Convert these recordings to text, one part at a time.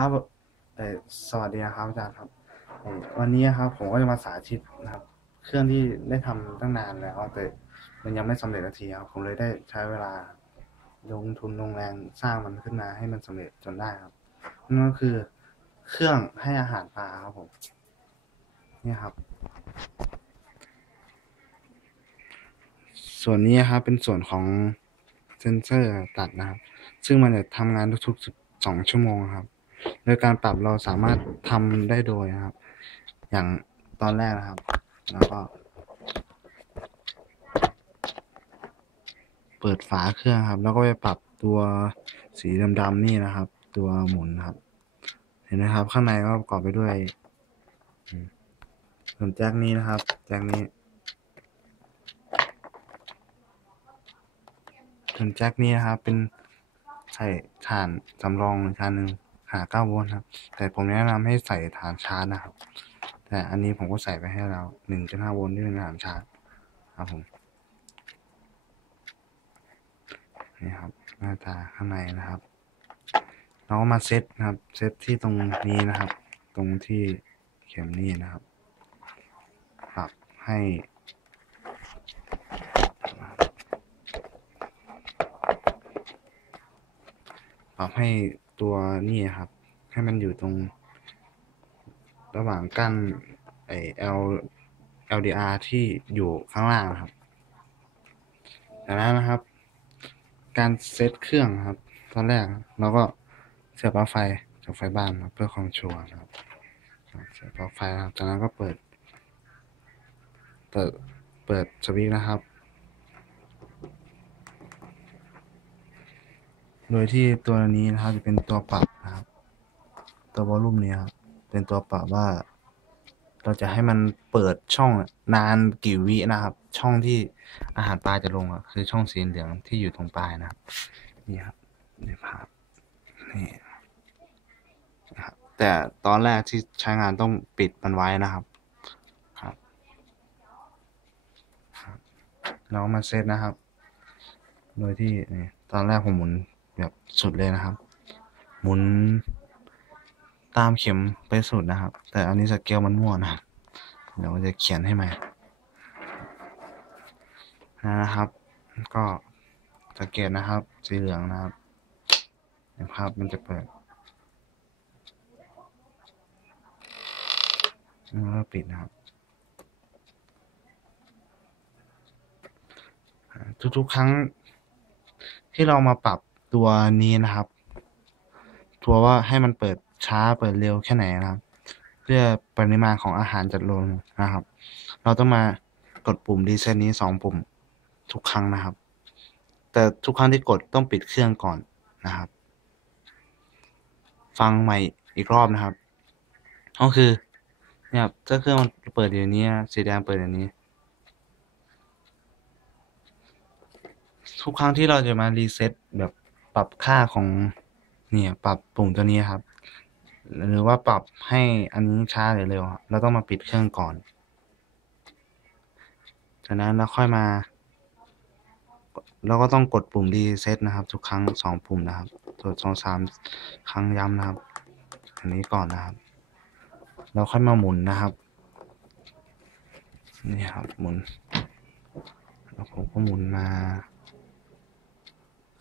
ครับเออสวัสดีครับอาจารย์ครับวันนี้ครับ ผมก็จะมาสาธิตนะครับ เครื่องที่ได้ทำตั้งนานแล้วแต่มันยังไม่สำเร็จสักทีครับผมเลยได้ใช้เวลาลงทุนลงแรงสร้างมันขึ้นมาให้มันสำเร็จจนได้ครับนั่นก็คือเครื่องให้อาหารปลาครับผมนี่ครับ ส่วนนี้ครับเป็นส่วนของเซนเซอร์ตัดนะครับ ซึ่งมันจะทำงานทุกๆสองชั่วโมงครับ โดยการปรับเราสามารถทำได้โดยนะครับ อย่างตอนแรกนะครับ แล้วก็ เปิดฝาเครื่องครับ แล้วก็ไปปรับตัวสีดำๆนี่นะครับ ตัวหมุนครับ เห็นไหมครับ ข้างในก็ประกอบไปด้วยส่วนแจ็คนี้นะครับ แจ็คนี้ส่วนแจ็คนี้นะครับ เป็นใส่ฐานสำรองอีกฐานหนึ่ง หา9โวลต์ครับ แต่ผมแนะนำให้ใส่ฐานชาร์จนะครับ แต่อันนี้ผมก็ใส่ไปให้เรา1.5โวลต์ที่เป็นฐานชาร์จครับผมนี่ครับหน้าตาข้างในนะครับ เราก็มาเซตนะครับเซตที่ตรงนี้นะครับ ตรงที่เข็มนี่นะครับปรับให้ปรับให้ ตัวนี่ครับ ให้มันอยู่ตรง ระหว่างกั้นไอ L LDR ที่อยู่ข้างล่างนะครับจากนั้นนะครับ การเซตเครื่องครับ ตอนแรกเราก็เสียบปลั๊กไฟจากไฟบ้านครับเพื่อความชัวร์ครับเสียบปลั๊กไฟนะครับจากนั้นก็เปิด เปิดเปิดสวิตช์นะครับ โดยที่ตัวนี้นะครับจะเป็นตัวปรับนะครับ ตัววอลลุ่มนี้ครับเป็นตัวปรับว่า เราจะให้มันเปิดช่องนานกี่วินะครับ ช่องที่อาหารปลาจะลงอะคือช่องสีเหลืองที่อยู่ตรงปลายนะครับนี่ครับในภาพนี่นะครับแต่ตอนแรกที่ใช้งานต้องปิดมันไว้นะครับครับครับเรามาเซตนะครับ โดยที่นี่ตอนแรกผมหมุน แบบสุดเลยนะครับ หมุน ตามเข็มไปสุดนะครับ แต่อันนี้สเกลมันมั่วนะครับเดี๋ยวจะเขียนให้ใหม่นะครับ ก็สังเกตนะครับ สีเหลืองนะครับในะครับมันจะเปิดแล้วก็ปิดนะครับ ทุกๆครั้งที่เรามาปรับ ตัวนี้นะครับ ตัวว่าให้มันเปิดช้าเปิดเร็วแค่ไหนนะครับ เพื่อปริมาณของอาหารจัดลงนะครับ เราต้องมากดปุ่มรีเซ็ตนี้สองปุ่มทุกครั้งนะครับ แต่ทุกครั้งที่กดต้องปิดเครื่องก่อนนะครับ ฟังใหม่อีกรอบนะครับก็คือเนี่ยครับถ้าเครื่องมันเปิดอย่างนี้สีแดงเปิดอย่างนี้ ทุกครั้งที่เราจะมารีเซ็ตแบบ ปรับค่าของเนี่ยปรับปุ่มตัวนี้ครับ หรือว่าปรับให้อันนี้ช้าหรือเร็วเราต้องมาปิดเครื่องก่อน จากนั้นเราค่อยมา เราก็ต้องกดปุ่มรีเซ็ตนะครับ ทุกครั้งสองปุ่มนะครับตัวสองสามครั้งย้ำนะครับ อันนี้ก่อนนะครับ เราค่อยมาหมุนนะครับนี่ครับหมุนแล้วผมก็หมุนมา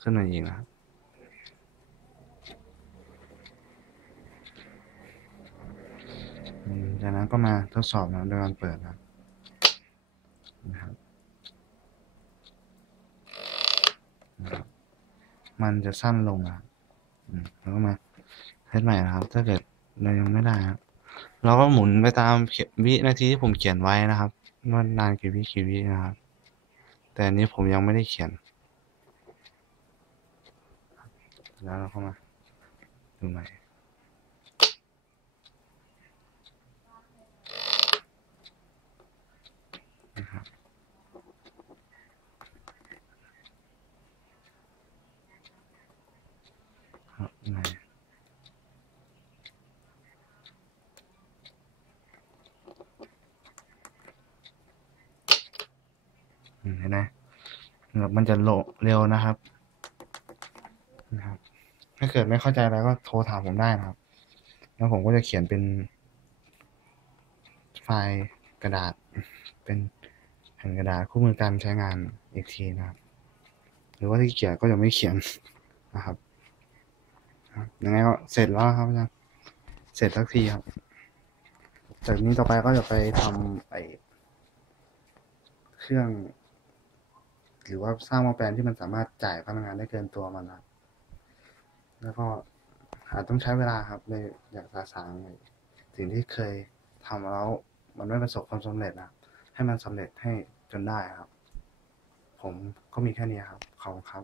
ขึ้นมาอีกนะครับ อืม จากนั้นก็มาทดสอบนะโดยการเปิดนะครับนะครับนะครับมันจะสั้นลงอะแล้วก็มาเซตใหม่นะครับ ถ้าเกิดเรายังไม่ได้ครับเราก็หมุนไปตามวินาทีที่ผมเขียนไว้นะครับว่านานกี่วิกี่วินะครับ แต่อันนี้ผมยังไม่ได้เขียน แล้วเราก็มาดูใหม่ นะครับ ครับไหนอืม เห็นไหมแบบมันจะโลเร็วนะครับนะครับ ถ้าเกิดไม่เข้าใจอะไรก็โทรถามผมได้นะครับ แล้วผมก็จะเขียนเป็น ไฟล์กระดาษ เป็นแผ่นกระดาษคู่มือการใช้งานอีกทีนะครับ หรือว่าที่เขียนก็จะไม่เขียนนะครับ ยังไงก็เสร็จแล้วครับอาจารย์เสร็จสักทีครับ จากนี้ต่อไปก็จะไปทำไอเครื่อง หรือว่าสร้างหม้อแปลงที่มันสามารถจ่ายพลังงานได้เกินตัวมันนะครับแล้วก็อาจต้องใช้เวลาครับเลยอยากสะสางไอสิ่งที่เคยทำแล้ว มันไม่ประสบความสำเร็จนะให้มันสำเร็จให้จนได้ครับ ผมก็มีแค่นี้ครับขอบคุณครับ